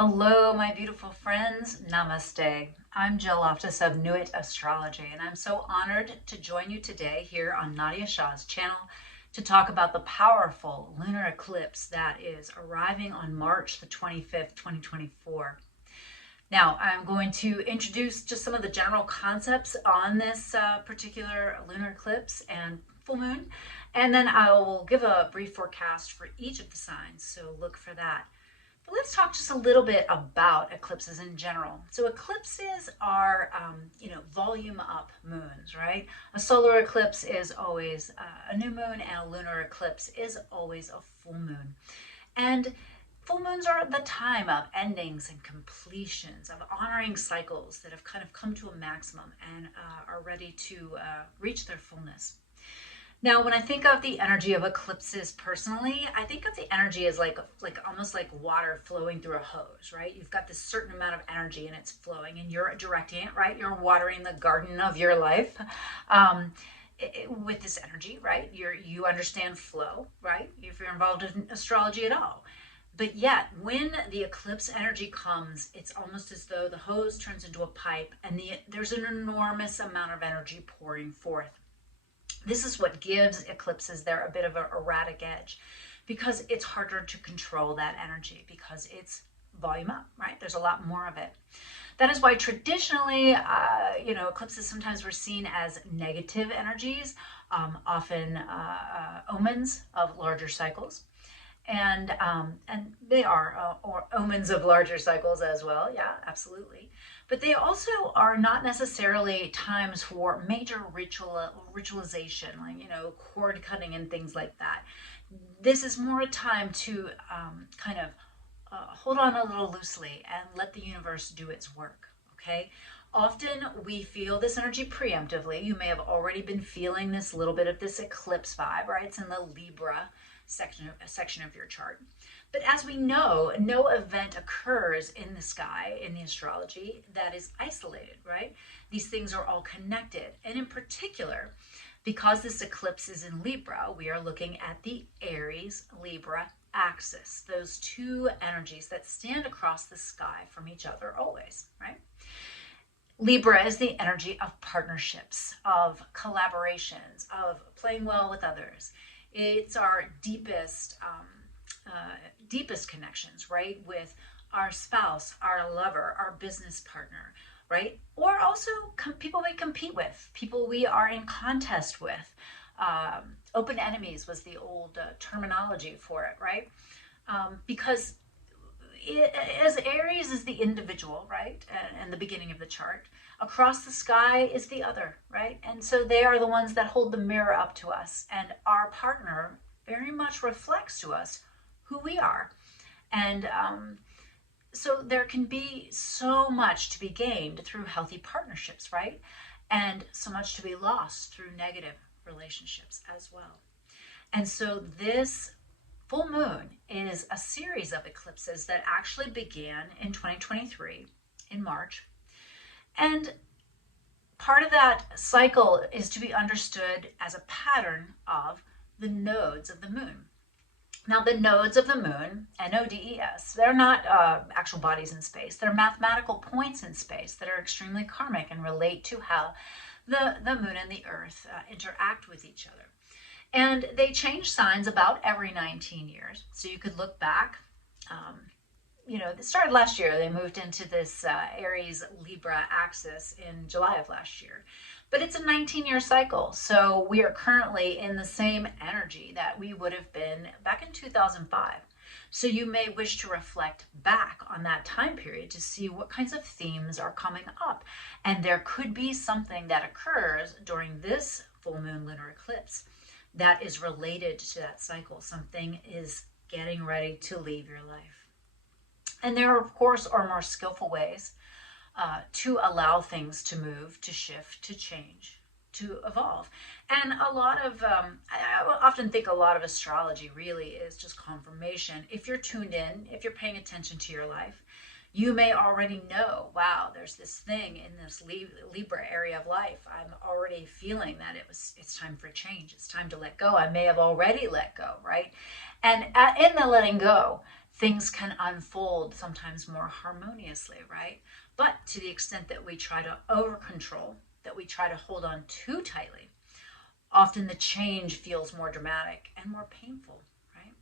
Hello, my beautiful friends. Namaste. I'm Jill Loftis of Nuit Astrology, and I'm so honored to join you today here on Nadiya Shah's channel to talk about the powerful lunar eclipse that is arriving on March the 25th, 2024. Now, I'm going to introduce just some of the general concepts on this particular lunar eclipse and full moon, and then I will give a brief forecast for each of the signs, so look for that. But let's talk just a little bit about eclipses in general. So eclipses are, volume up moons, right? A solar eclipse is always a new moon, and a lunar eclipse is always a full moon. And full moons are the time of endings and completions, of honoring cycles that have kind of come to a maximum and are ready to reach their fullness. Now, when I think of the energy of eclipses personally, I think of the energy as like almost like water flowing through a hose, right? You've got this certain amount of energy and it's flowing and you're directing it, right? You're watering the garden of your life with this energy, right? You understand flow, right? If you're involved in astrology at all. But yet, when the eclipse energy comes, it's almost as though the hose turns into a pipe and there's an enormous amount of energy pouring forth. This is what gives eclipses there a bit of an erratic edge, because it's harder to control that energy because it's volume up, right? There's a lot more of it. That is why traditionally, eclipses sometimes were seen as negative energies, often omens of larger cycles. And they are or omens of larger cycles as well. Yeah, absolutely. But they also are not necessarily times for major ritualization, like, cord cutting and things like that. This is more a time to kind of hold on a little loosely and let the universe do its work, okay? Often we feel this energy preemptively. You may have already been feeling this little bit of this eclipse vibe, right? It's in the Libra section of your chart. But as we know, no event occurs in the sky, in the astrology, that is isolated, right? These things are all connected. And in particular, because this eclipse is in Libra, we are looking at the Aries-Libra axis, those two energies that stand across the sky from each other always, right? Libra is the energy of partnerships, of collaborations, of playing well with others. It's our deepest connections, right? With our spouse, our lover, our business partner, right? Or also people we compete with, people we are in contest with. Open enemies was the old terminology for it, right? Because as Aries is the individual, right? And the beginning of the chart. Across the sky is the other, right? And so they are the ones that hold the mirror up to us. And our partner very much reflects to us who we are. And so there can be so much to be gained through healthy partnerships, right? And so much to be lost through negative relationships as well. And so this full moon is a series of eclipses that actually began in 2023 in March. And part of that cycle is to be understood as a pattern of the nodes of the moon. Now, the nodes of the moon, N-O-D-E-S, they're not actual bodies in space. They're mathematical points in space that are extremely karmic and relate to how the moon and the earth interact with each other. And they change signs about every 19 years. So you could look back. It started last year. They moved into this Aries-Libra axis in July of last year. But it's a 19-year cycle. So we are currently in the same energy that we would have been back in 2005. So you may wish to reflect back on that time period to see what kinds of themes are coming up. And there could be something that occurs during this full moon lunar eclipse that is related to that cycle. Something is getting ready to leave your life. And there, of course, are more skillful ways to allow things to move, to shift, to change, to evolve. And a lot of, I often think a lot of astrology really is just confirmation. If you're tuned in, if you're paying attention to your life, you may already know, wow, there's this thing in this Libra area of life. I'm already feeling that it's time for change. It's time to let go. I may have already let go, right? And in the letting go, things can unfold sometimes more harmoniously, right? But to the extent that we try to over control, that we try to hold on too tightly, often the change feels more dramatic and more painful, right?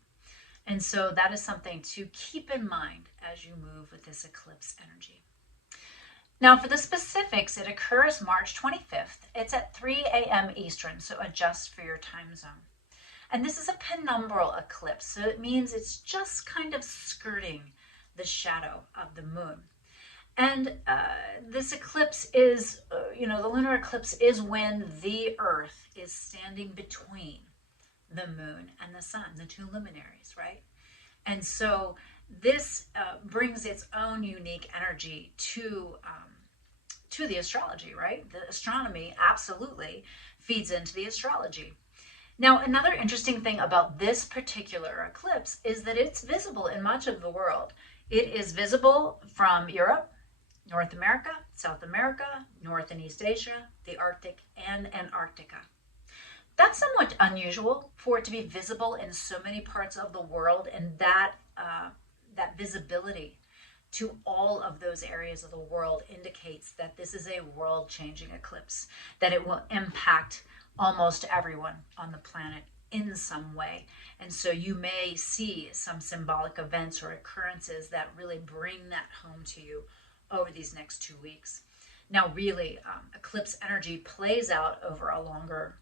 And so that is something to keep in mind as you move with this eclipse energy. Now for the specifics, it occurs March 25th. It's at 3 a.m. Eastern, so adjust for your time zone. And this is a penumbral eclipse, so it means it's just kind of skirting the shadow of the moon. And this eclipse is, the lunar eclipse is when the Earth is standing between the moon and the sun, the two luminaries, right? And so this brings its own unique energy to the astrology, right? The astronomy absolutely feeds into the astrology. Now, another interesting thing about this particular eclipse is that it's visible in much of the world. It is visible from Europe, North America, South America, North and East Asia, the Arctic, and Antarctica. That's somewhat unusual for it to be visible in so many parts of the world, and that visibility to all of those areas of the world indicates that this is a world-changing eclipse, that it will impact almost everyone on the planet in some way. And so you may see some symbolic events or occurrences that really bring that home to you over these next 2 weeks. Now, really, eclipse energy plays out over a longer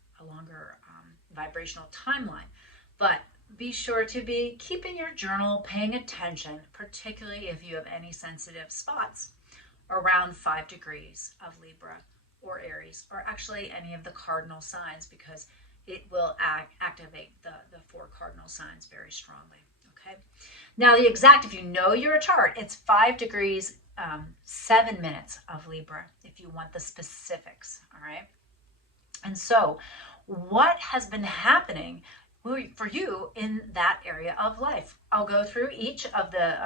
vibrational timeline, but be sure to be keeping your journal, paying attention, particularly if you have any sensitive spots around 5 degrees of Libra or Aries, or actually any of the cardinal signs, because it will activate the 4 cardinal signs very strongly. Okay. Now the exact, if you know your chart, it's 5 degrees, 7 minutes of Libra, if you want the specifics. All right. And so what has been happening for you in that area of life? I'll go through each of the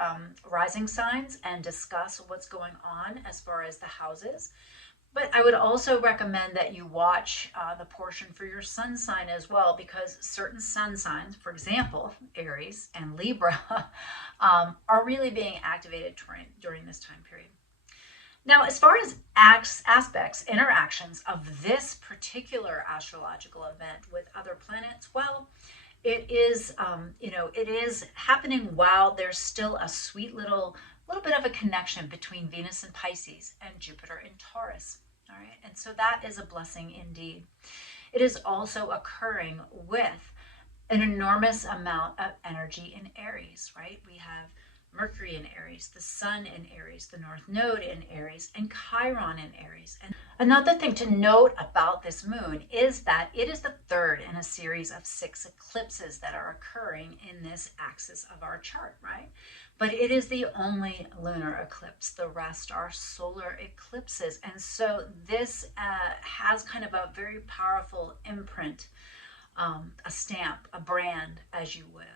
rising signs and discuss what's going on as far as the houses. But I would also recommend that you watch the portion for your sun sign as well, because certain sun signs, for example, Aries and Libra, are really being activated during this time period. Now, as far as aspects, interactions of this particular astrological event with other planets, well, it is, it is happening while there's still a sweet little bit of a connection between Venus in Pisces and Jupiter in Taurus. All right, and so that is a blessing indeed. It is also occurring with an enormous amount of energy in Aries, right? We have Mercury in Aries, the Sun in Aries, the North Node in Aries, and Chiron in Aries. And another thing to note about this moon is that it is the third in a series of 6 eclipses that are occurring in this axis of our chart, right? But it is the only lunar eclipse. The rest are solar eclipses. And so this has kind of a very powerful imprint, a stamp, a brand, as you would,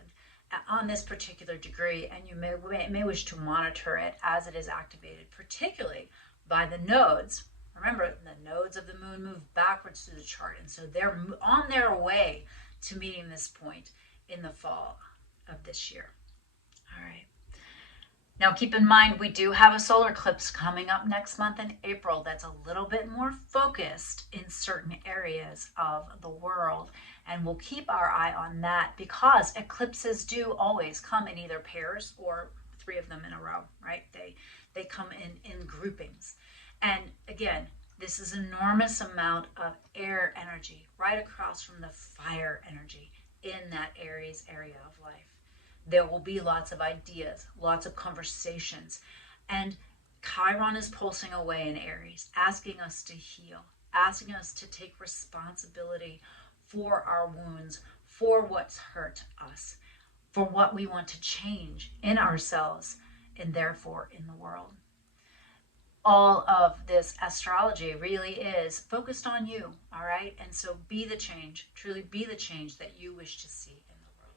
on this particular degree, and you may wish to monitor it as it is activated, particularly by the nodes. Remember, the nodes of the moon move backwards through the chart, and so they're on their way to meeting this point in the fall of this year. All right. Now, keep in mind, we do have a solar eclipse coming up next month in April that's a little bit more focused in certain areas of the world. And we'll keep our eye on that, because eclipses do always come in either pairs or 3 of them in a row, right? They come in groupings. And again, this is an enormous amount of air energy right across from the fire energy in that Aries area of life. There will be lots of ideas, lots of conversations. And Chiron is pulsing away in Aries, asking us to heal, asking us to take responsibility for our wounds, for what's hurt us, for what we want to change in ourselves and therefore in the world. All of this astrology really is focused on you, all right? And so be the change, truly be the change that you wish to see in the world.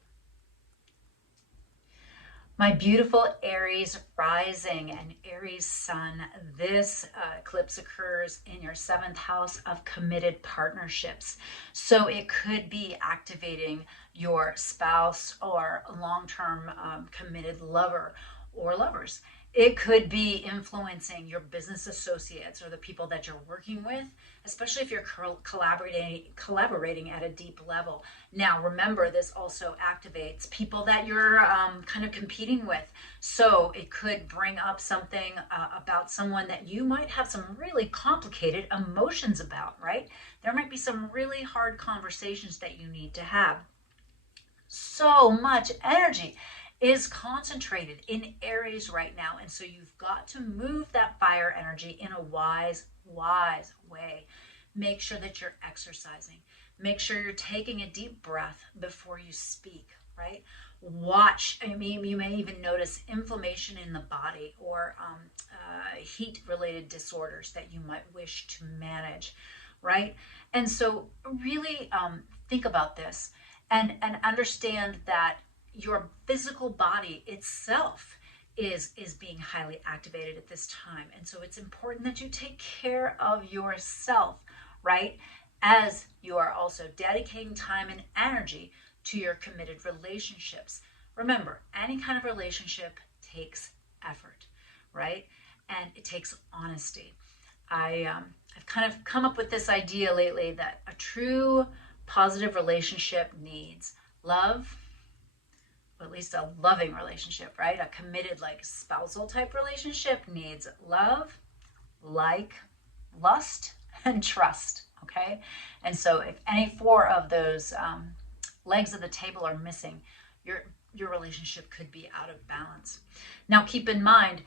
My beautiful Aries rising and Aries sun, this eclipse occurs in your 7th house of committed partnerships. So it could be activating your spouse or long-term committed lover or lovers. It could be influencing your business associates or the people that you're working with, especially if you're collaborating at a deep level. Now, remember, this also activates people that you're kind of competing with. So it could bring up something about someone that you might have some really complicated emotions about, right? There might be some really hard conversations that you need to have. So much energy is concentrated in Aries right now. And so you've got to move that fire energy in a wise way. Make sure that you're exercising. Make sure you're taking a deep breath before you speak, right? Watch. I mean, you may even notice inflammation in the body or heat-related disorders that you might wish to manage, right? And so really think about this and understand that your physical body itself is being highly activated at this time. And so it's important that you take care of yourself, right? As you are also dedicating time and energy to your committed relationships. Remember, any kind of relationship takes effort, right? And it takes honesty. I've kind of come up with this idea lately that a true positive relationship needs love, at least a loving relationship, right? A committed, like spousal type relationship needs love, like, lust, and trust, okay? And so if any 4 of those legs of the table are missing, your relationship could be out of balance. Now, keep in mind,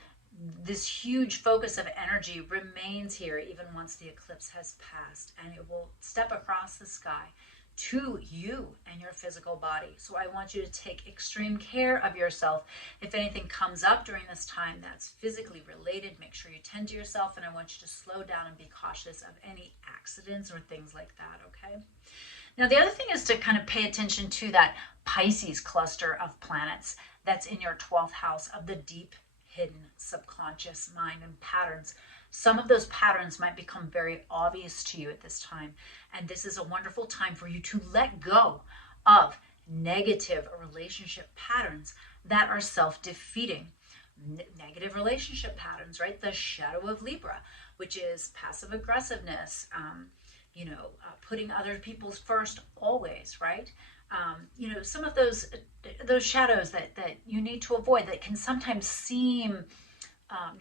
this huge focus of energy remains here even once the eclipse has passed, and it will step across the sky to you and your physical body. So I want you to take extreme care of yourself. If anything comes up during this time that's physically related, make sure you tend to yourself, and I want you to slow down and be cautious of any accidents or things like that, okay? Now, the other thing is to kind of pay attention to that Pisces cluster of planets that's in your 12th house of the deep, hidden subconscious mind and patterns. Some of those patterns might become very obvious to you at this time, and this is a wonderful time for you to let go of negative relationship patterns that are self-defeating. Negative relationship patterns, right? The shadow of Libra, which is passive aggressiveness, putting other people's first always, right? Some of those shadows that you need to avoid that can sometimes seem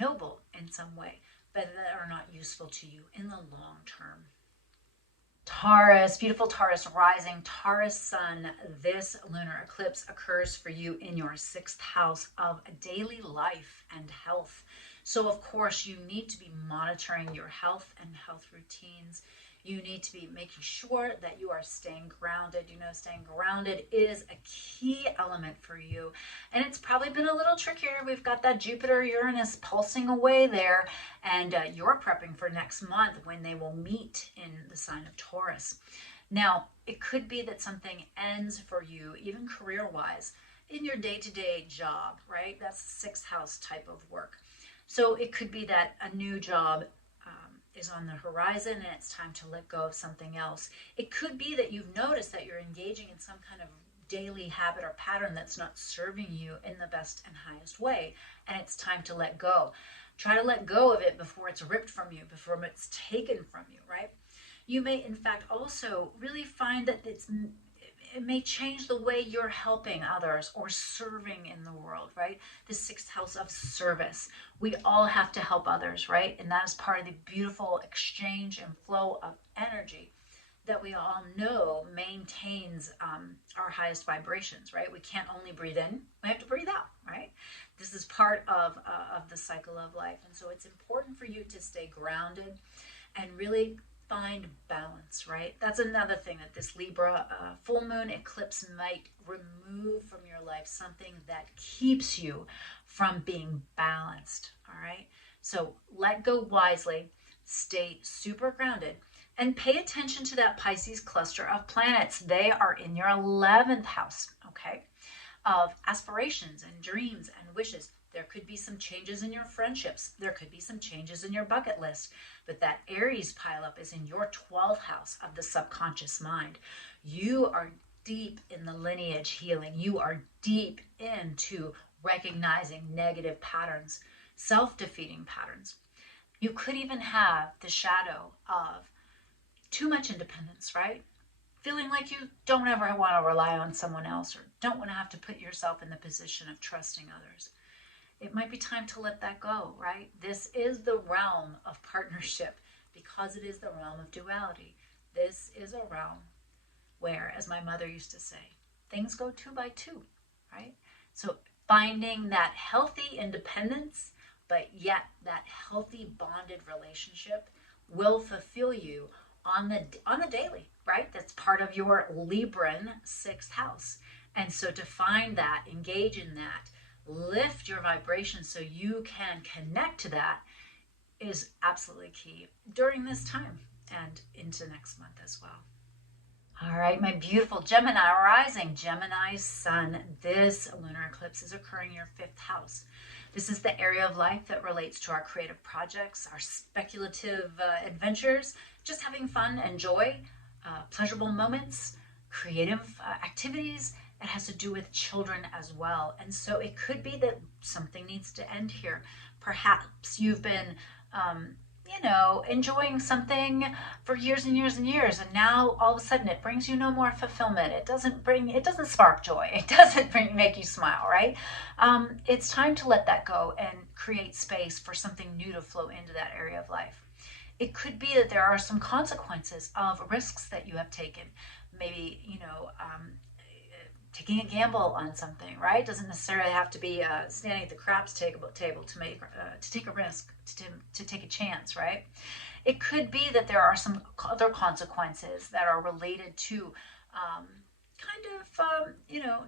noble in some way, but that are not useful to you in the long term. Taurus, beautiful Taurus rising, Taurus sun, this lunar eclipse occurs for you in your 6th house of daily life and health. So of course you need to be monitoring your health and health routines. You need to be making sure that you are staying grounded. Staying grounded is a key element for you. And it's probably been a little trickier. We've got that Jupiter-Uranus pulsing away there. And you're prepping for next month when they will meet in the sign of Taurus. Now, it could be that something ends for you, even career-wise, in your day-to-day job, right? That's the 6th house type of work. So it could be that a new job is on the horizon and it's time to let go of something else. It could be that you've noticed that you're engaging in some kind of daily habit or pattern that's not serving you in the best and highest way, and it's time to let go. Try to let go of it before it's ripped from you, before it's taken from you, right? You may, in fact, also really find that it may change the way you're helping others or serving in the world, right? The 6th house of service. We all have to help others, right? And that is part of the beautiful exchange and flow of energy that we all know maintains our highest vibrations, right? We can't only breathe in, we have to breathe out, right? This is part of the cycle of life. And so it's important for you to stay grounded and really find balance, right? That's another thing that this Libra full moon eclipse might remove from your life, something that keeps you from being balanced, all right? So let go wisely, stay super grounded, and pay attention to that Pisces cluster of planets. They are in your 11th house, okay? of aspirations and dreams and wishes. There could be some changes in your friendships. There could be some changes in your bucket list. But that Aries pileup is in your 12th house of the subconscious mind. You are deep in the lineage healing. You are deep into recognizing negative patterns, self-defeating patterns. You could even have the shadow of too much independence, right? Feeling like you don't ever want to rely on someone else or don't want to have to put yourself in the position of trusting others. It might be time to let that go, right? This is the realm of partnership because it is the realm of duality. This is a realm where, as my mother used to say, things go 2 by 2, right? So finding that healthy independence, but yet that healthy bonded relationship will fulfill you on the daily, right? That's part of your Libran 6th house. And so to find that, engage in that, lift your vibration so you can connect to that is absolutely key during this time and into next month as well. All right, my beautiful Gemini rising, Gemini sun. This lunar eclipse is occurring in your 5th house. This is the area of life that relates to our creative projects, our speculative adventures, just having fun and joy, pleasurable moments, creative activities. It has to do with children as well. And so it could be that something needs to end here. Perhaps you've been enjoying something for years and years and years, and now all of a sudden it brings you no more fulfillment. It doesn't spark joy. It doesn't make you smile, right? It's time to let that go and create space for something new to flow into that area of life. It could be that there are some consequences of risks that you have taken. Maybe, taking a gamble on something, right? Doesn't necessarily have to be standing at the craps table to take a risk, to take a chance, right? It could be that there are some other consequences that are related to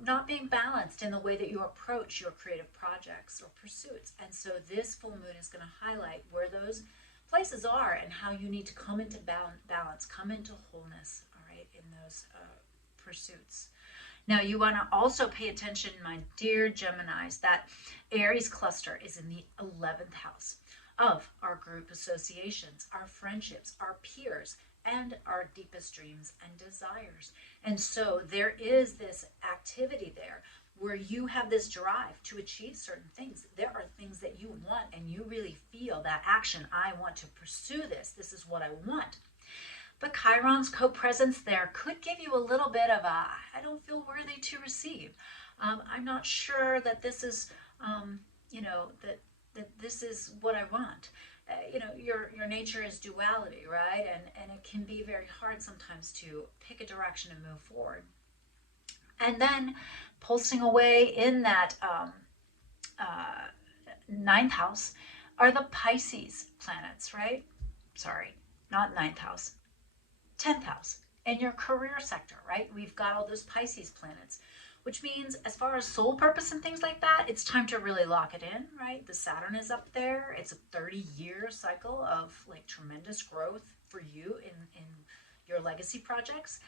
not being balanced in the way that you approach your creative projects or pursuits. And so this full moon is going to highlight where those places are and how you need to come into balance, come into wholeness, all right, in those pursuits. Now, you want to also pay attention, my dear Geminis, that Aries cluster is in the 11th house of our group associations, our friendships, our peers, and our deepest dreams and desires. And so there is this activity there where you have this drive to achieve certain things. There are things that you want and you really feel that action. I want to pursue this. This is what I want. But Chiron's co-presence there could give you a little bit of a, I don't feel worthy to receive. I'm not sure that this is, that this is what I want. Your nature is duality, right? And it can be very hard sometimes to pick a direction and move forward. And then pulsing away in that 9th house are the Pisces planets, right? Sorry, not 9th house. 10th house and your career sector, right? We've got all those Pisces planets, which means as far as soul purpose and things like that, it's time to really lock it in, right? The Saturn is up there. It's a 30-year cycle of like tremendous growth for you in your legacy projects,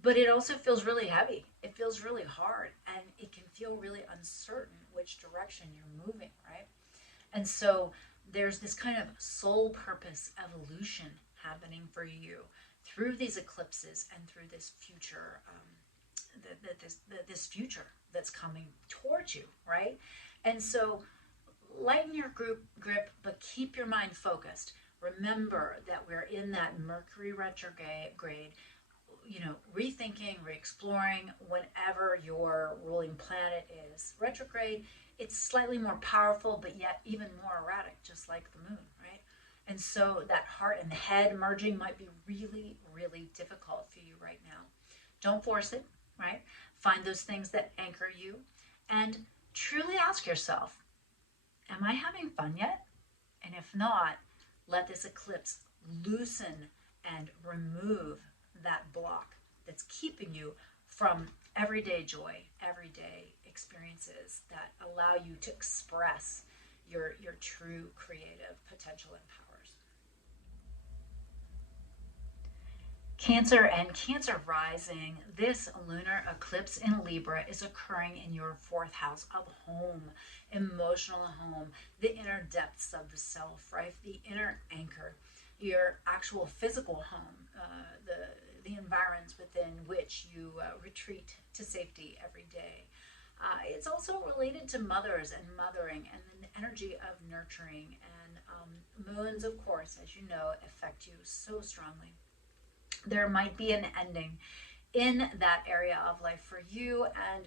but it also feels really heavy. It feels really hard, and it can feel really uncertain which direction you're moving, right? And so there's this kind of soul purpose evolution happening for you through these eclipses and through this future, this future that's coming towards you, right? And so lighten your grip, but keep your mind focused. Remember that we're in that Mercury retrograde, rethinking, re-exploring whenever your ruling planet is retrograde. It's slightly more powerful, but yet even more erratic, just like the moon, right? And so that heart and head merging might be really, really difficult for you right now. Don't force it, right? Find those things that anchor you and truly ask yourself, am I having fun yet? And if not, let this eclipse loosen and remove that block that's keeping you from everyday joy, everyday experiences that allow you to express your true creative potential and powers. Cancer and Cancer rising, this lunar eclipse in Libra is occurring in your fourth house of home, emotional home, the inner depths of the self, right? The inner anchor, your actual physical home, the environs within which you retreat to safety every day. It's also related to mothers and mothering and the energy of nurturing, and moons, of course, as you know, affect you so strongly. There might be an ending in that area of life for you, and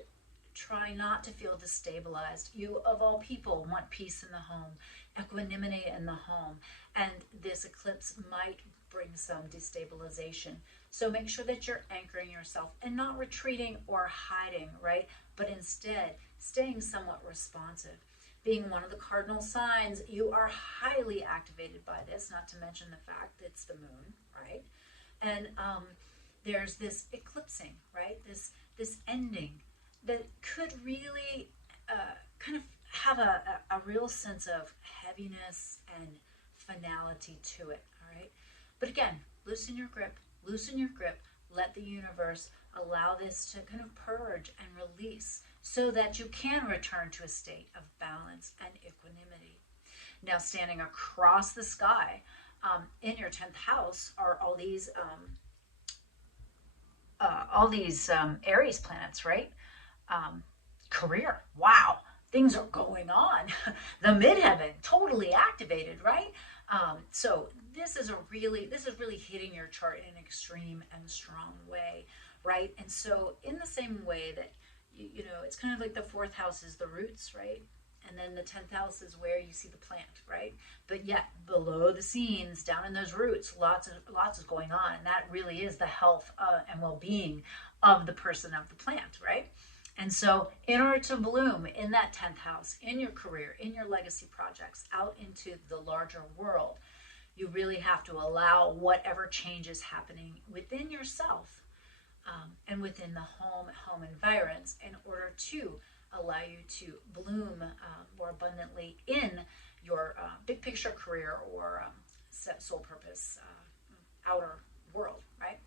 try not to feel destabilized. You, of all people, want peace in the home, equanimity in the home, and this eclipse might bring some destabilization. So make sure that you're anchoring yourself and not retreating or hiding, right? But instead, staying somewhat responsive. Being one of the cardinal signs, you are highly activated by this, not to mention the fact that it's the moon, right? And there's this eclipsing, right? This ending that could really kind of have a real sense of heaviness and finality to it, all right? But again, loosen your grip, let the universe allow this to kind of purge and release so that you can return to a state of balance and equanimity. Now, standing across the sky in your 10th house are all these Aries planets, right? Career, wow, things are going on. The midheaven totally activated, right? So this is really hitting your chart in an extreme and strong way, right? And so in the same way that you know, it's kind of like the fourth house is the roots, right? And then the 10th house is where you see the plant, right? But yet below the scenes, down in those roots, lots is going on, and that really is the health and well-being of the person, of the plant, right? And so in order to bloom in that 10th house, in your career, in your legacy projects, out into the larger world, you really have to allow whatever change is happening within yourself and within the home environs in order to allow you to bloom more abundantly in your big picture career or soul purpose outer world, right?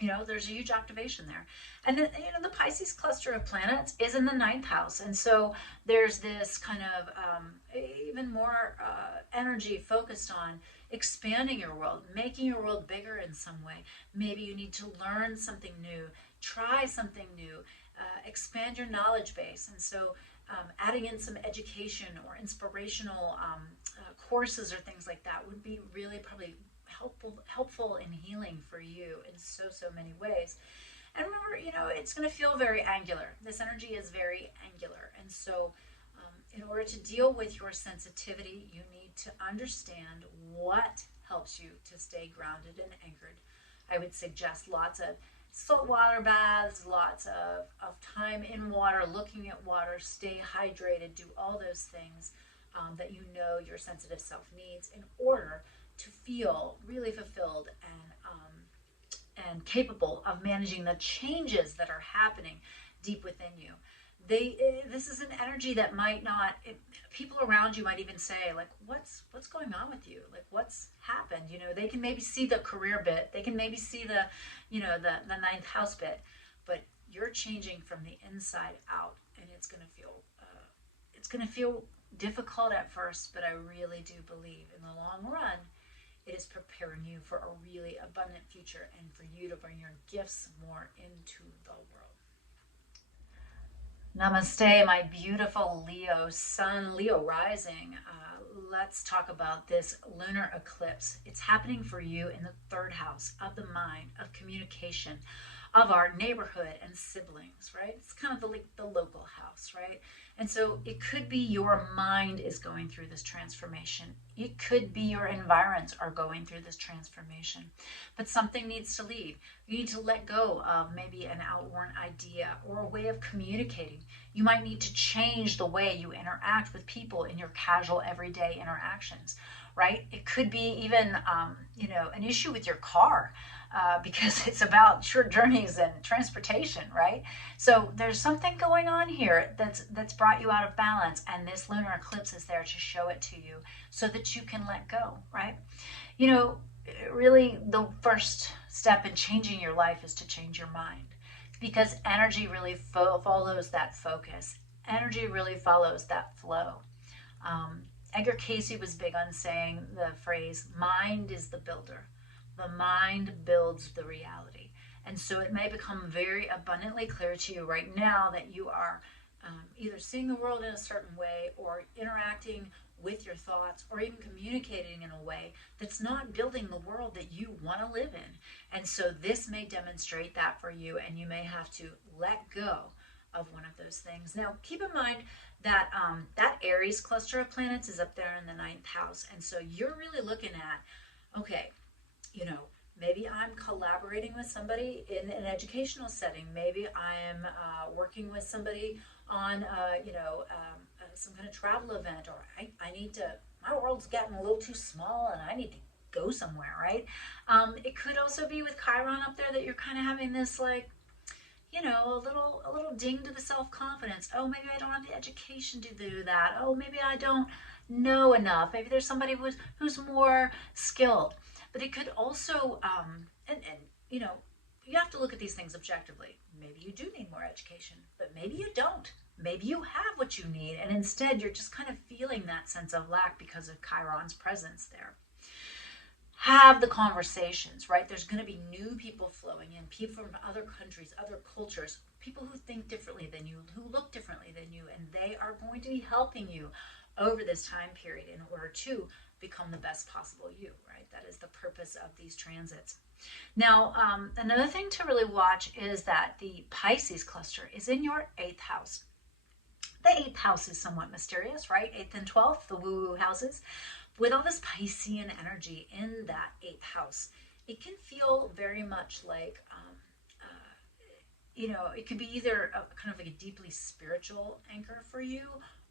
You know, there's a huge activation there. And then, you know, the Pisces cluster of planets is in the 9th house. And so there's this kind of even more energy focused on expanding your world, making your world bigger in some way. Maybe you need to learn something new, try something new, expand your knowledge base. And so adding in some education or inspirational courses or things like that would be really probably helpful in healing for you in so many ways. And remember, you know, it's going to feel very angular. This energy is very angular. And so in order to deal with your sensitivity, you need to understand what helps you to stay grounded and anchored. I would suggest lots of saltwater baths, lots of time in water, looking at water, stay hydrated, do all those things that you know your sensitive self needs in order to feel really fulfilled and capable of managing the changes that are happening deep within you. This is an energy that might not, people around you might even say, like, what's going on with you? Like, what's happened? You know, they can maybe see the career bit, they can maybe see the, you know, the 9th house bit, but you're changing from the inside out, and it's going to feel difficult at first, but I really do believe in the long run, it is preparing you for a really abundant future and for you to bring your gifts more into the world. Namaste, my beautiful Leo sun, Leo rising. Let's talk about this lunar eclipse. It's happening for you in the 3rd house of the mind, of communication, of our neighborhood and siblings, right? It's kind of like the local house, right? And so it could be your mind is going through this transformation. It could be your environs are going through this transformation. But something needs to leave. You need to let go of maybe an outworn idea or a way of communicating. You might need to change the way you interact with people in your casual everyday interactions, right? It could be even, you know, an issue with your car. Because it's about short journeys and transportation, right? So there's something going on here that's brought you out of balance, and this lunar eclipse is there to show it to you so that you can let go, right? You know, really the first step in changing your life is to change your mind, because energy really follows that focus. Energy really follows that flow. Edgar Cayce was big on saying the phrase, mind is the builder. The mind builds the reality. And so it may become very abundantly clear to you right now that you are either seeing the world in a certain way, or interacting with your thoughts, or even communicating in a way that's not building the world that you want to live in. And so this may demonstrate that for you, and you may have to let go of one of those things. Now, keep in mind that that Aries cluster of planets is up there in the 9th house. And so you're really looking at, okay, you know, maybe I'm collaborating with somebody in an educational setting. Maybe I'm working with somebody on, some kind of travel event, or I need to, my world's getting a little too small and I need to go somewhere, right? It could also be with Chiron up there that you're kind of having this, like, you know, a little ding to the self-confidence. Oh, maybe I don't have the education to do that. Oh, maybe I don't know enough. Maybe there's somebody who's more skilled. But it could also, and you know, you have to look at these things objectively. Maybe you do need more education, but maybe you don't. Maybe you have what you need, and instead you're just kind of feeling that sense of lack because of Chiron's presence there. Have the conversations, right? There's going to be new people flowing in, people from other countries, other cultures, people who think differently than you, who look differently than you, and they are going to be helping you over this time period in order to become the best possible you, right? That is the purpose of these transits. Now, another thing to really watch is that the Pisces cluster is in your 8th house. The 8th house is somewhat mysterious, right? 8th and 12th, the woo-woo houses. With all this Piscean energy in that 8th house, it can feel very much like, you know, it could be either kind of like a deeply spiritual anchor for you,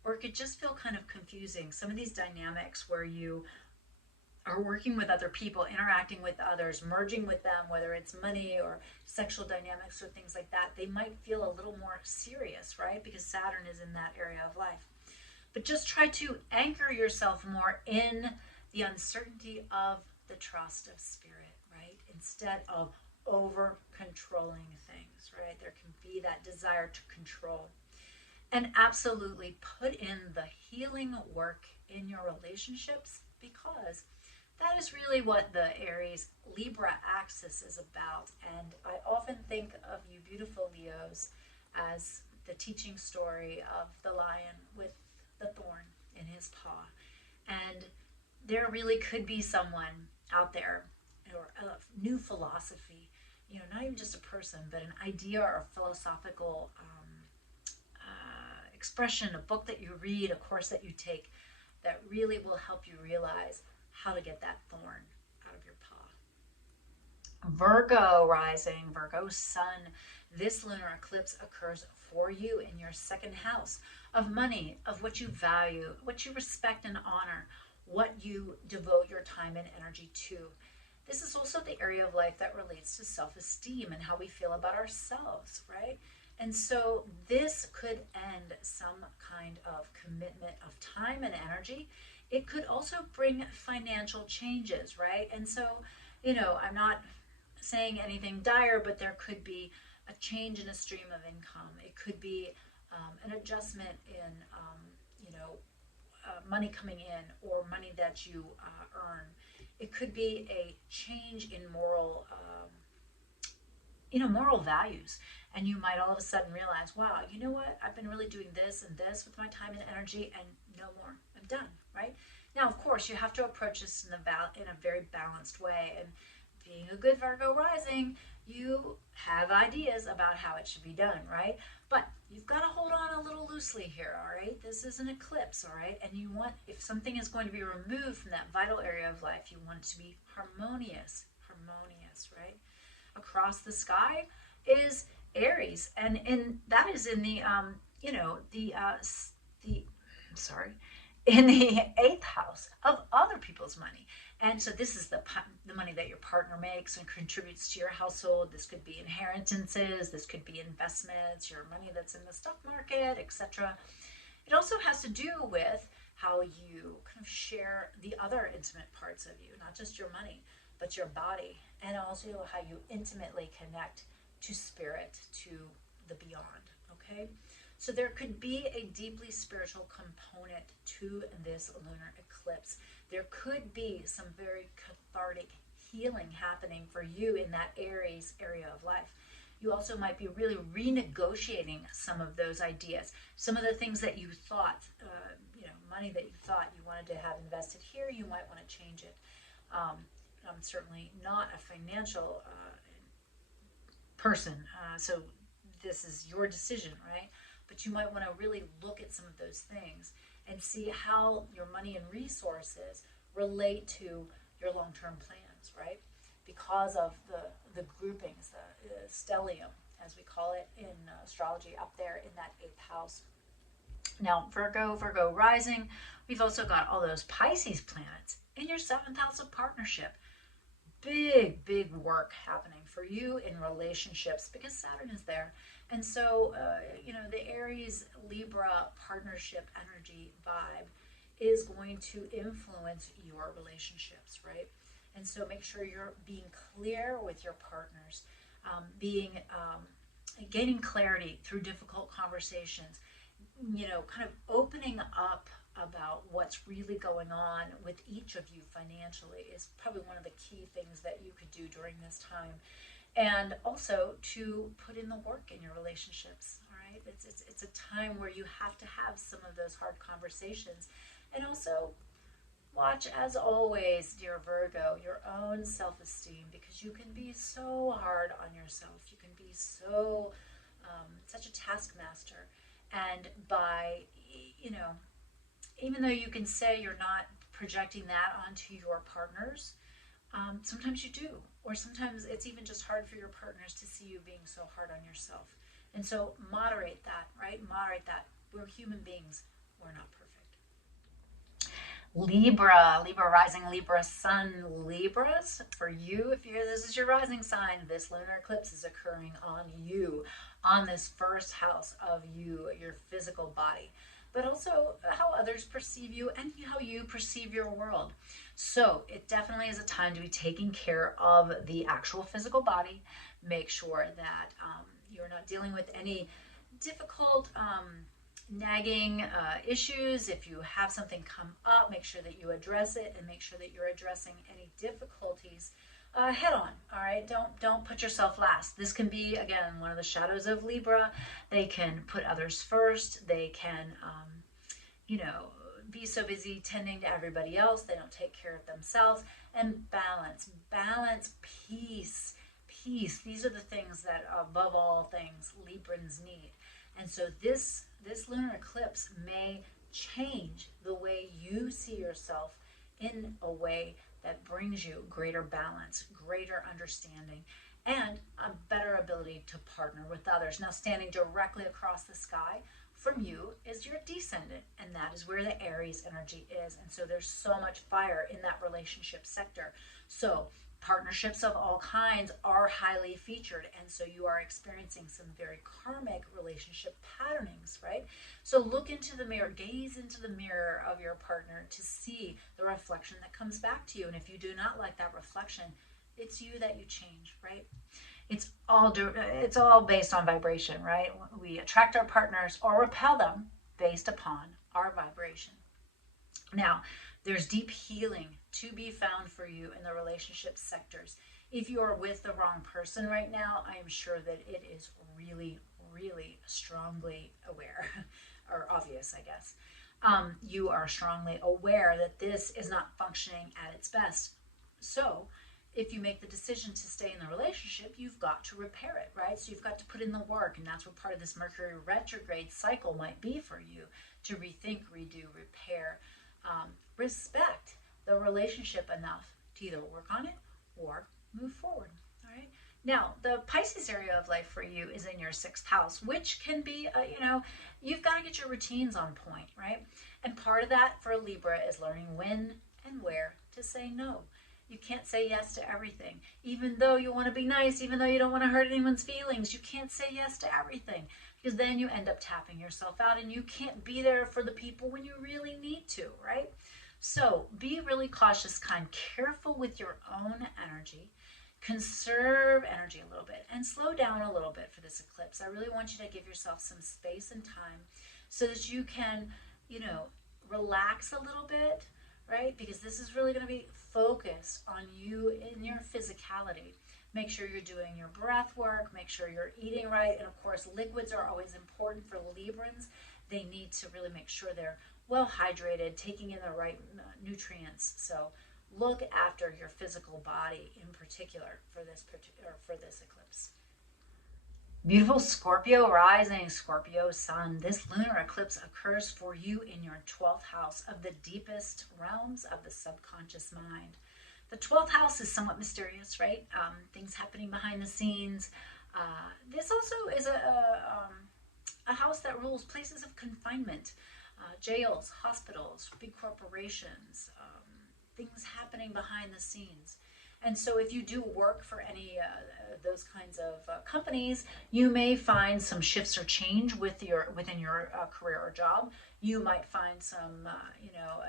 or it could just feel kind of confusing. Some of these dynamics where you are working with other people, interacting with others, merging with them, whether it's money or sexual dynamics or things like that, they might feel a little more serious, right? Because Saturn is in that area of life. But just try to anchor yourself more in the uncertainty of the trust of spirit, right? Instead of over controlling things, right? There can be that desire to control. And absolutely put in the healing work in your relationships, because that is really what the Aries Libra axis is about. And I often think of you beautiful Leos as the teaching story of the lion with the thorn in his paw. And there really could be someone out there, or a new philosophy, you know, not even just a person, but an idea or a philosophical expression, a book that you read, a course that you take, that really will help you realize how to get that thorn out of your paw. Virgo rising, Virgo sun, this lunar eclipse occurs for you in your 2nd house of money, of what you value, what you respect and honor, what you devote your time and energy to. This is also the area of life that relates to self-esteem and how we feel about ourselves, right? And so this could end some kind of commitment of time and energy. It could also bring financial changes, right? And so, you know, I'm not saying anything dire, but there could be a change in a stream of income. It could be an adjustment in, money coming in, or money that you earn. It could be a change in moral, moral values. And you might all of a sudden realize, wow, you know what? I've been really doing this and this with my time and energy, and no more. I'm done, right? Now, of course, you have to approach this in a very balanced way. And being a good Virgo rising, you have ideas about how it should be done, right? But you've got to hold on a little loosely here, all right? This is an eclipse, all right? And you want, if something is going to be removed from that vital area of life, you want it to be harmonious, right? Across the sky is Aries, and that is in the in the 8th house of other people's money. And so this is the money that your partner makes and contributes to your household. This could be inheritances, this could be investments, your money that's in the stock market, etc. It also has to do with how you kind of share the other intimate parts of you, not just your money, but your body, and also how you intimately connect to spirit, to the beyond, okay? So there could be a deeply spiritual component to this lunar eclipse. There could be some very cathartic healing happening for you in that Aries area of life. You also might be really renegotiating some of those ideas. Some of the things that you thought, money that you thought you wanted to have invested here, you might want to change it. I'm certainly not a financial person, so this is your decision, right? But you might want to really look at some of those things and see how your money and resources relate to your long-term plans, right? Because of the groupings, the stellium, as we call it in astrology, up there in that 8th house. Now, Virgo rising, we've also got all those Pisces planets in your 7th house of partnership. Big work happening for you in relationships because Saturn is there. And so, the Aries Libra partnership energy vibe is going to influence your relationships, right? And so make sure you're being clear with your partners, gaining clarity through difficult conversations, kind of opening up about what's really going on with each of you financially is probably one of the key things that you could do during this time. And also to put in the work in your relationships, all right? It's a time where you have to have some of those hard conversations. And also watch, as always, dear Virgo, your own self-esteem, because you can be so hard on yourself. You can be so, such a taskmaster. And by, even though you can say you're not projecting that onto your partners, sometimes you do. Or sometimes it's even just hard for your partners to see you being so hard on yourself. And so moderate that, right? Moderate that. We're human beings. We're not perfect. Libra rising, Libra sun, Libras. For you, if this is your rising sign, this lunar eclipse is occurring on you, on this first house of you, your physical body, but also how others perceive you and how you perceive your world. So it definitely is a time to be taking care of the actual physical body. Make sure that you're not dealing with any difficult nagging issues. If you have something come up, make sure that you address it and make sure that you're addressing any difficulties head on. All right, don't put yourself last. This can be, again, one of the shadows of Libra. They can put others first. They can be so busy tending to everybody else, they don't take care of themselves. And balance, peace. These are the things that, above all things, Librans need. And so this lunar eclipse may change the way you see yourself in a way that brings you greater balance, greater understanding, and a better ability to partner with others. Now, standing directly across the sky from you is your descendant, and that is where the Aries energy is. And so there's so much fire in that relationship sector. So partnerships of all kinds are highly featured, and so you are experiencing some very karmic relationship patternings, right? So look into the mirror, gaze into the mirror of your partner to see the reflection that comes back to you. And if you do not like that reflection, it's you that you change, right? It's all based on vibration, right? We attract our partners or repel them based upon our vibration. Now, there's deep healing to be found for you in the relationship sectors. If you are with the wrong person right now, I am sure that it is really, really strongly aware, or obvious, I guess. You are strongly aware that this is not functioning at its best. So if you make the decision to stay in the relationship, you've got to repair it, right? So you've got to put in the work, and that's what part of this Mercury retrograde cycle might be for you, to rethink, redo, repair, respect the relationship enough to either work on it or move forward. All right. Now, the Pisces area of life for you is in your 6th house, which can be, you've got to get your routines on point, right? And part of that for Libra is learning when and where to say no. You can't say yes to everything. Even though you want to be nice, even though you don't want to hurt anyone's feelings, you can't say yes to everything. because then you end up tapping yourself out and you can't be there for the people when you really need to, right? So be really cautious, kind, careful with your own energy. Conserve energy a little bit and slow down a little bit for this eclipse. I really want you to give yourself some space and time so that you can, relax a little bit, right? Because this is really going to be focused on you in your physicality. Make sure you're doing your breath work, make sure you're eating right, and of course liquids are always important for Librans. They need to really make sure they're well hydrated, taking in the right nutrients. So look after your physical body in particular for this eclipse. Beautiful Scorpio rising, Scorpio sun. This lunar eclipse occurs for you in your 12th house of the deepest realms of the subconscious mind. The 12th house is somewhat mysterious, right? Things happening behind the scenes. This also is a house that rules places of confinement, jails, hospitals, big corporations, things happening behind the scenes. And so if you do work for any those kinds of companies, you may find some shifts or change within your career or job. You might find some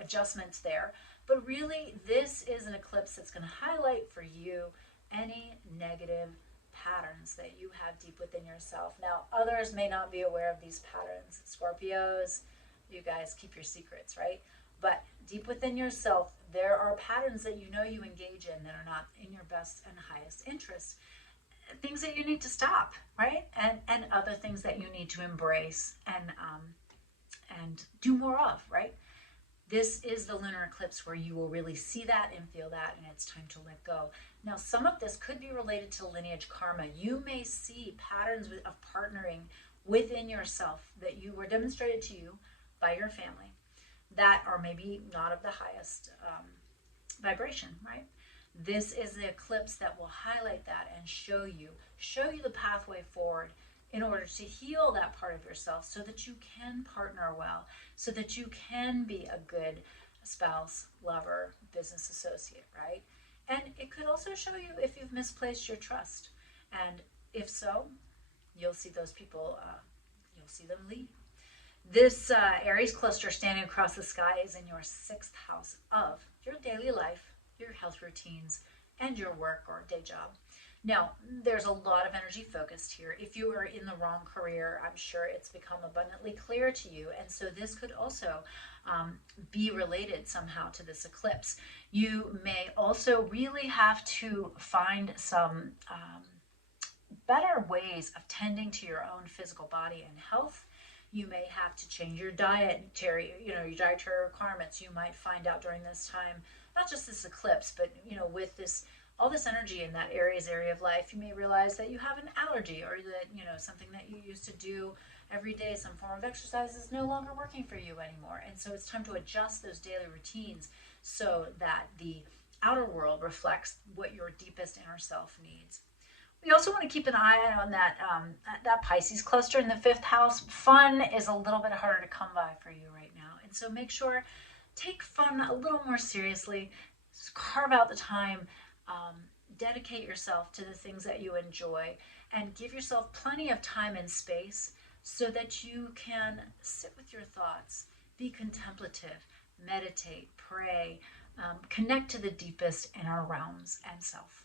adjustments there. But really, this is an eclipse that's going to highlight for you any negative patterns that you have deep within yourself. Now, others may not be aware of these patterns. Scorpios, you guys keep your secrets, right? But deep within yourself, there are patterns that you engage in that are not in your best and highest interest. Things that you need to stop, right? And other things that you need to embrace and do more of, right? This is the lunar eclipse where you will really see that and feel that, and it's time to let go. Now, some of this could be related to lineage karma. You may see patterns of partnering within yourself that were demonstrated to you by your family that are maybe not of the highest vibration, right? This is the eclipse that will highlight that and show you the pathway forward in order to heal that part of yourself so that you can partner well, so that you can be a good spouse, lover, business associate, right? And it could also show you if you've misplaced your trust. And if so, you'll see those people, you'll see them leave. This Aries cluster standing across the sky is in your 6th house of your daily life, your health routines, and your work or day job. Now, there's a lot of energy focused here. If you are in the wrong career, I'm sure it's become abundantly clear to you. And so this could also be related somehow to this eclipse. You may also really have to find some better ways of tending to your own physical body and health. You may have to change your dietary requirements. You might find out during this time, not just this eclipse, but with all this energy in that Aries area of life, you may realize that you have an allergy, or that something that you used to do every day, some form of exercise, is no longer working for you anymore. And so it's time to adjust those daily routines so that the outer world reflects what your deepest inner self needs. We also want to keep an eye on that Pisces cluster in the 5th house. Fun is a little bit harder to come by for you right now. And so make sure, take fun a little more seriously. Just carve out the time. Dedicate yourself to the things that you enjoy, and give yourself plenty of time and space so that you can sit with your thoughts, be contemplative, meditate, pray, connect to the deepest inner realms and self.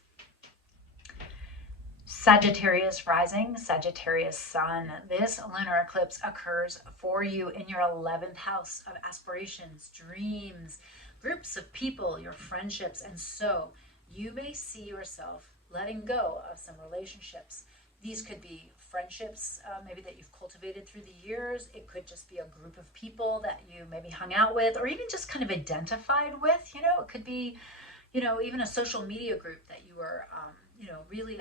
Sagittarius rising, Sagittarius sun. This lunar eclipse occurs for you in your 11th house of aspirations, dreams, groups of people, your friendships, and so you may see yourself letting go of some relationships. These could be friendships maybe that you've cultivated through the years. It could just be a group of people that you maybe hung out with, or even just kind of identified with. It could be, even a social media group that you were, really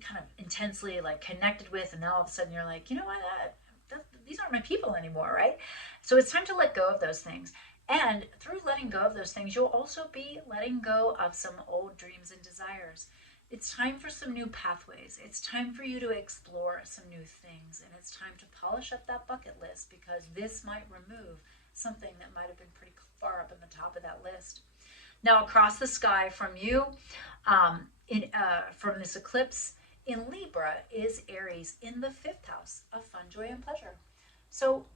kind of intensely like connected with, and now all of a sudden you're like, these aren't my people anymore, right? So it's time to let go of those things. And through letting go of those things, you'll also be letting go of some old dreams and desires. It's time for some new pathways. It's time for you to explore some new things. And it's time to polish up that bucket list, because this might remove something that might have been pretty far up in the top of that list. Now, across the sky from you, from this eclipse, in Libra is Aries in the 5th house of fun, joy, and pleasure. So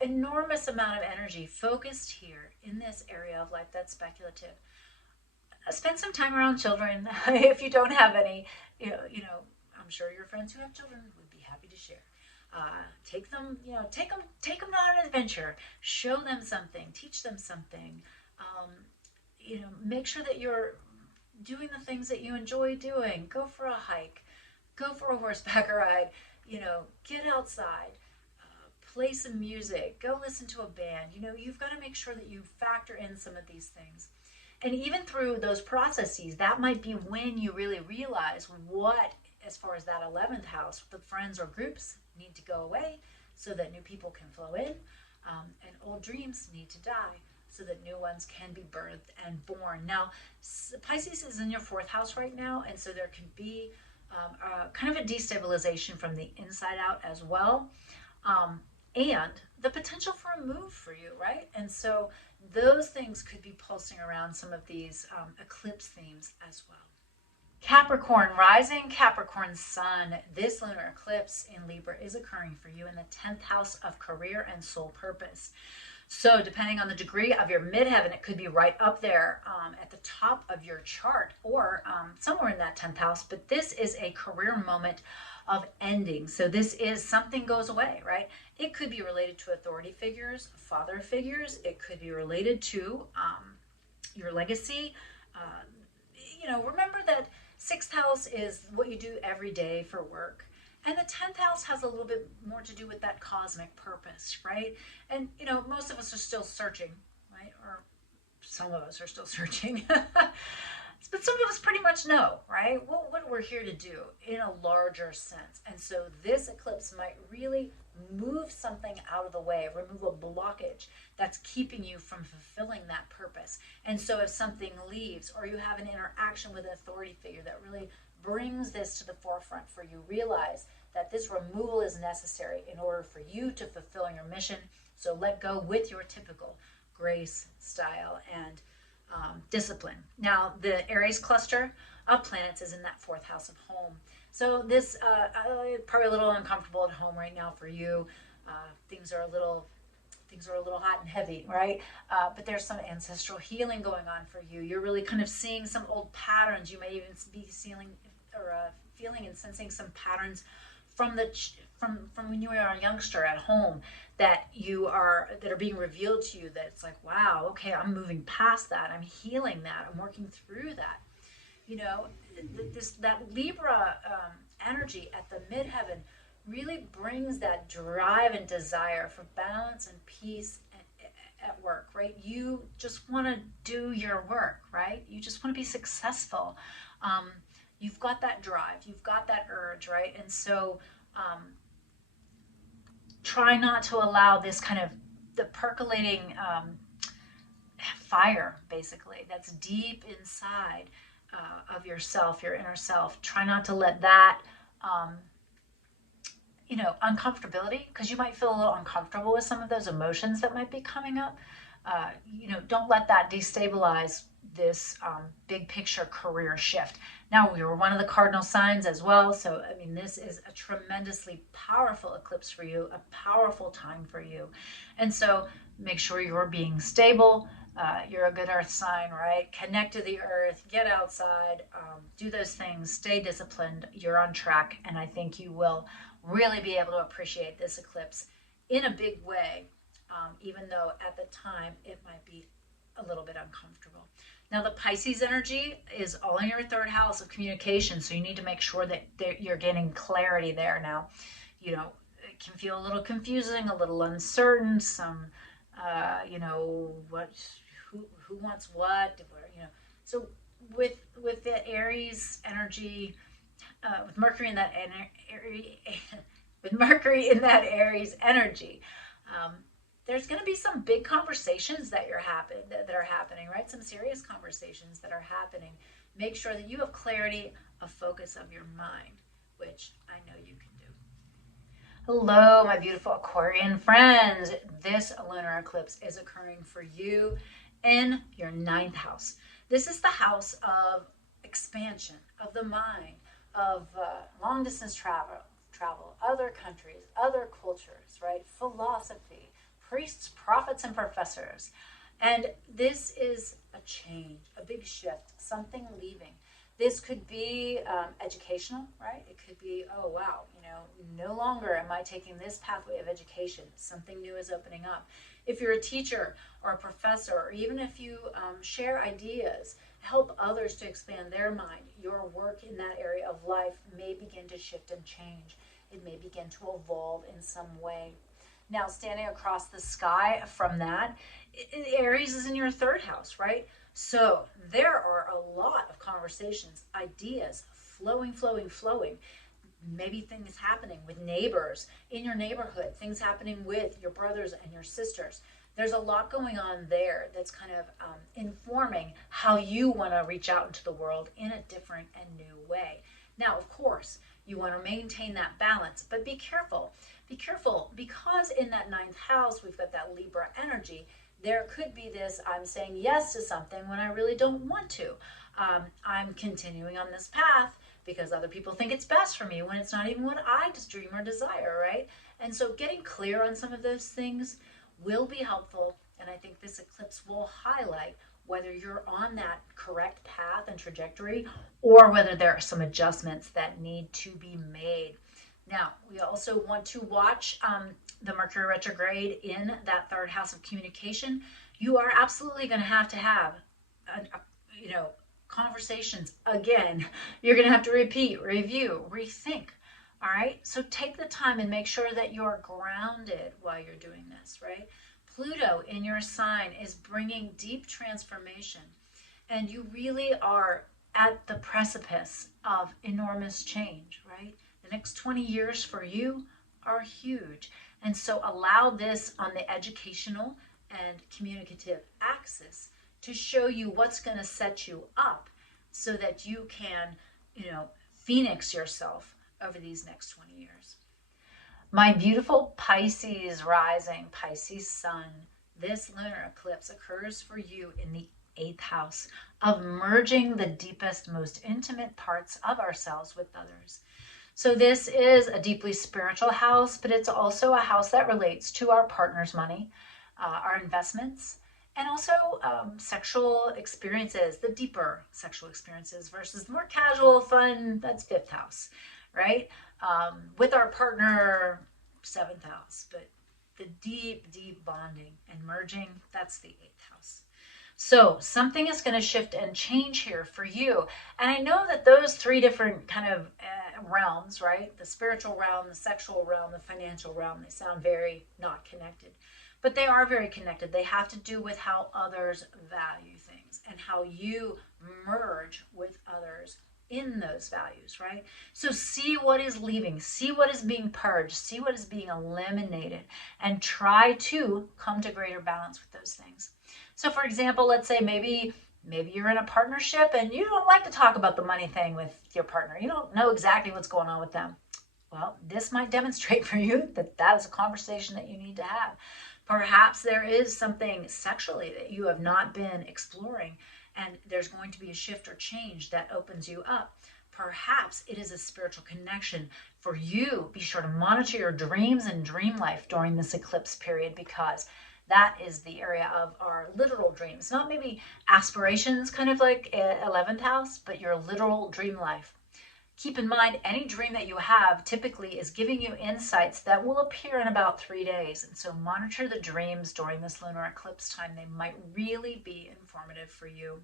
enormous amount of energy focused here in this area of life that's speculative. Spend some time around children. If you don't have any, I'm sure your friends who have children would be happy to share. Take them, take them on an adventure. Show them something. Teach them something. Make sure that you're doing the things that you enjoy doing. Go for a hike. Go for a horseback ride. Get outside. Play some music. Go listen to a band. You've got to make sure that you factor in some of these things. And even through those processes, that might be when you really realize what, as far as that 11th house, the friends or groups need to go away so that new people can flow in, and old dreams need to die so that new ones can be birthed and born. Now, Pisces is in your 4th house right now, and so there can be kind of a destabilization from the inside out as well, and the potential for a move for you, right? And so those things could be pulsing around some of these eclipse themes as well. Capricorn rising, Capricorn sun. This lunar eclipse in Libra is occurring for you in the 10th house of career and soul purpose. So depending on the degree of your midheaven, it could be right up there at the top of your chart, or somewhere in that 10th house. But this is a career moment of ending. So this is something goes away, right? It could be related to authority figures, father figures. It could be related to your legacy. Remember that 6th house is what you do every day for work. And the 10th house has a little bit more to do with that cosmic purpose, right? And, most of us are still searching, right? Or some of us are still searching. But some of us pretty much know, right? What we're here to do in a larger sense. And so this eclipse might really move something out of the way, remove a blockage that's keeping you from fulfilling that purpose. And so if something leaves, or you have an interaction with an authority figure that really brings this to the forefront for you, realize that this removal is necessary in order for you to fulfill your mission. So let go with your typical grace, style, and discipline. Now, the Aries cluster of planets is in that 4th house of home. So this probably a little uncomfortable at home right now for you. Things are a little hot and heavy, right? But there's some ancestral healing going on for you. You're really kind of seeing some old patterns. You may even be feeling and sensing some patterns from when you were a youngster at home that are being revealed to you, that it's like, wow, okay, I'm moving past that. I'm healing that. I'm working through that. That Libra energy at the midheaven really brings that drive and desire for balance and peace at work, right? You just want to do your work, right? You just want to be successful. You've got that drive, you've got that urge, right? And so try not to allow this kind of the percolating fire, basically, that's deep inside of yourself, your inner self. Try not to let that, uncomfortability, because you might feel a little uncomfortable with some of those emotions that might be coming up. Don't let that destabilize this big picture career shift. Now, we were one of the cardinal signs as well. So, this is a tremendously powerful eclipse for you, a powerful time for you. And so make sure you're being stable. You're a good earth sign, right? Connect to the earth, get outside, do those things, stay disciplined. You're on track. And I think you will really be able to appreciate this eclipse in a big way, even though at the time it might be a little bit uncomfortable. Now, the Pisces energy is all in your 3rd house of communication, so you need to make sure that you're getting clarity there. Now, it can feel a little confusing, a little uncertain, some, who wants what, So with the Aries energy, with Mercury in that Aries energy, there's going to be some big conversations that are happening, right? Some serious conversations that are happening. Make sure that you have clarity of focus of your mind, which I know you can do. Hello, my beautiful Aquarian friends. This lunar eclipse is occurring for you in your 9th house. This is the house of expansion, of the mind, of long distance travel, other countries, other cultures, right? Philosophy, priests, prophets, and professors. And this is a change, a big shift, something leaving. This could be educational, right? It could be, oh, wow, no longer am I taking this pathway of education. Something new is opening up. If you're a teacher or a professor, or even if you share ideas, help others to expand their mind, your work in that area of life may begin to shift and change. It may begin to evolve in some way. Now, standing across the sky from that, Aries is in your third house, right? So there are a lot of conversations, ideas flowing. Maybe things happening with neighbors in your neighborhood, things happening with your brothers and your sisters. There's a lot going on there that's kind of informing how you want to reach out into the world in a different and new way. Now, of course, you want to maintain that balance, but be careful. Be careful, because in that ninth house, we've got that Libra energy. There could be this, I'm saying yes to something when I really don't want to. I'm continuing on this path because other people think it's best for me when it's not even what I just dream or desire, right? And so getting clear on some of those things will be helpful. And I think this eclipse will highlight whether you're on that correct path and trajectory, or whether there are some adjustments that need to be made. Now, we also want to watch the Mercury retrograde in that third house of communication. You are absolutely going to have conversations again. You're going to have to repeat, review, rethink. All right. So take the time and make sure that you're grounded while you're doing this, right? Pluto in your sign is bringing deep transformation, and you really are at the precipice of enormous change, right? The next 20 years for you are huge. And so allow this on the educational and communicative axis to show you what's going to set you up so that you can, phoenix yourself over these next 20 years. My beautiful Pisces rising, Pisces sun, this lunar eclipse occurs for you in the 8th house of merging the deepest, most intimate parts of ourselves with others. So this is a deeply spiritual house, but it's also a house that relates to our partner's money, our investments, and also sexual experiences, the deeper sexual experiences versus the more casual, fun, that's 5th house, right? With our partner, 7th house, but the deep, deep bonding and merging, that's the 8th house. So something is going to shift and change here for you. And I know that those three different kind of realms, right? The spiritual realm, the sexual realm, the financial realm, they sound very not connected. But they are very connected. They have to do with how others value things and how you merge with others in those values, right? So see what is leaving, see what is being purged, see what is being eliminated, and try to come to greater balance with those things. So for example, let's say maybe you're in a partnership and you don't like to talk about the money thing with your partner. You don't know exactly what's going on with them. Well, this might demonstrate for you that that is a conversation that you need to have. Perhaps there is something sexually that you have not been exploring, and there's going to be a shift or change that opens you up. Perhaps it is a spiritual connection for you. Be sure to monitor your dreams and dream life during this eclipse period, because that is the area of our literal dreams, not maybe aspirations, kind of like 11th house, but your literal dream life. Keep in mind, any dream that you have typically is giving you insights that will appear in about 3 days. And so monitor the dreams during this lunar eclipse time. They might really be informative for you.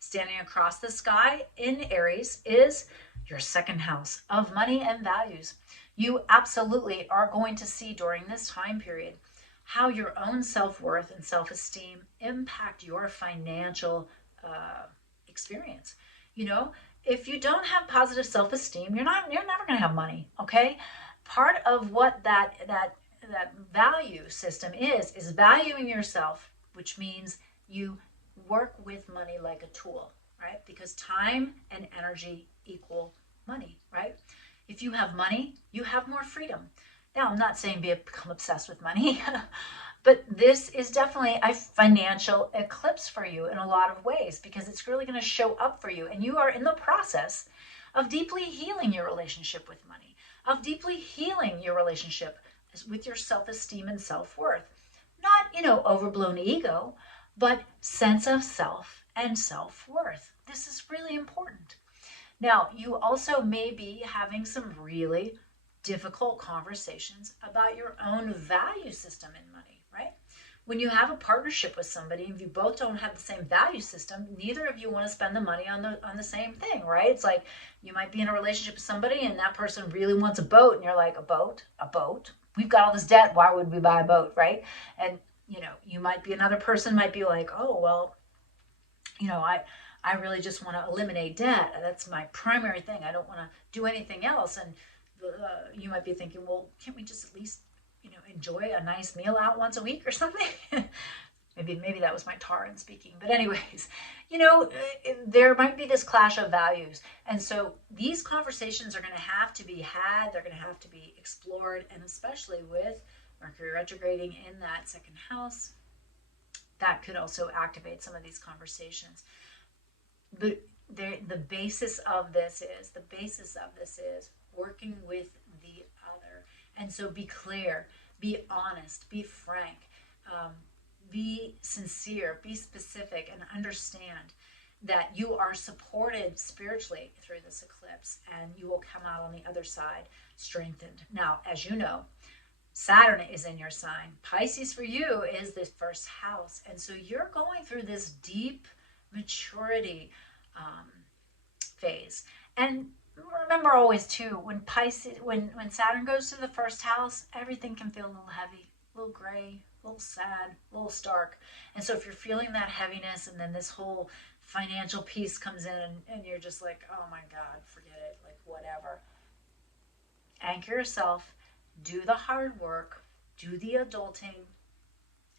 Standing across the sky in Aries is your 2nd house of money and values. You absolutely are going to see during this time period how your own self-worth and self-esteem impact your financial experience. If you don't have positive self-esteem, you're never going to have money, okay? Part of what that value system is valuing yourself, which means you work with money like a tool, right? Because time and energy equal money, right? If you have money, you have more freedom. Now, I'm not saying become obsessed with money, but this is definitely a financial eclipse for you in a lot of ways, because it's really going to show up for you. And you are in the process of deeply healing your relationship with money, of deeply healing your relationship with your self-esteem and self-worth. Not, overblown ego, but sense of self and self-worth. This is really important. Now, you also may be having some really difficult conversations about your own value system in money, right? When you have a partnership with somebody, if you both don't have the same value system, neither of you want to spend the money on the same thing, right? It's like you might be in a relationship with somebody and that person really wants a boat, and you're like, a boat? A boat? We've got all this debt. Why would we buy a boat, right? And you might be, another person might be like, oh, well, I really just want to eliminate debt. That's my primary thing. I don't want to do anything else. And you might be thinking, well, can't we just at least, enjoy a nice meal out once a week or something? maybe that was my Tauran speaking. But anyways, there might be this clash of values. And so these conversations are going to have to be had. They're going to have to be explored. And especially with Mercury retrograding in that second house, that could also activate some of these conversations. But the basis of this is working with the other. And so be clear, be honest, be frank, be sincere, be specific, and understand that you are supported spiritually through this eclipse, and you will come out on the other side strengthened. Now, as you know, Saturn is in your sign. Pisces for you is the first house. And so you're going through this deep maturity phase. And remember always too, when Saturn goes to the first house, everything can feel a little heavy, a little gray, a little sad, a little stark. And so if you're feeling that heaviness, and then this whole financial piece comes in, and you're just like, oh my God, forget it, like whatever. Anchor yourself, do the hard work, do the adulting,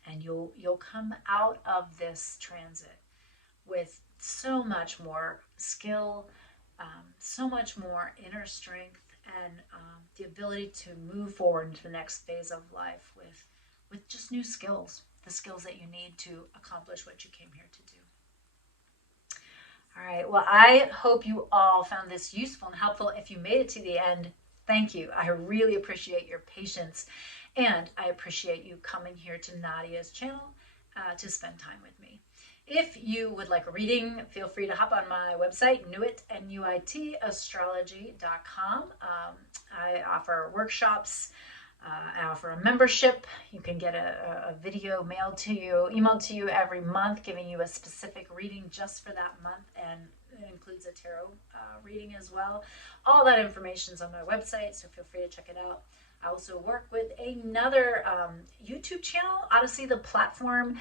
and you'll come out of this transit with so much more skill, so much more inner strength, and the ability to move forward into the next phase of life with just new skills, the skills that you need to accomplish what you came here to do. All right, well, I hope you all found this useful and helpful. If you made it to the end, thank you. I really appreciate your patience, and I appreciate you coming here to Nadiya's channel to spend time with me. If you would like a reading, feel free to hop on my website, Nuit, N-U-I-T, astrology.com. I offer workshops. I offer a membership. You can get a video emailed to you every month, giving you a specific reading just for that month, and it includes a tarot reading as well. All that information is on my website, so feel free to check it out. I also work with another YouTube channel, Odyssey, the platform.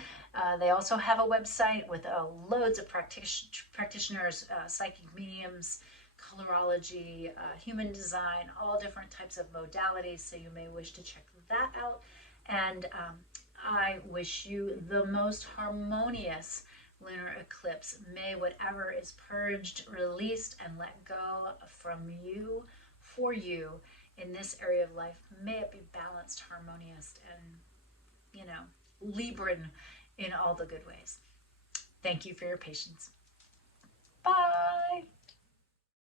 They also have a website with loads of practitioners, psychic mediums, colorology, human design, all different types of modalities, so you may wish to check that out. And I wish you the most harmonious lunar eclipse. May whatever is purged, released, and let go from you, for you, in this area of life, may it be balanced, harmonious, and, Libran in all the good ways. Thank you for your patience.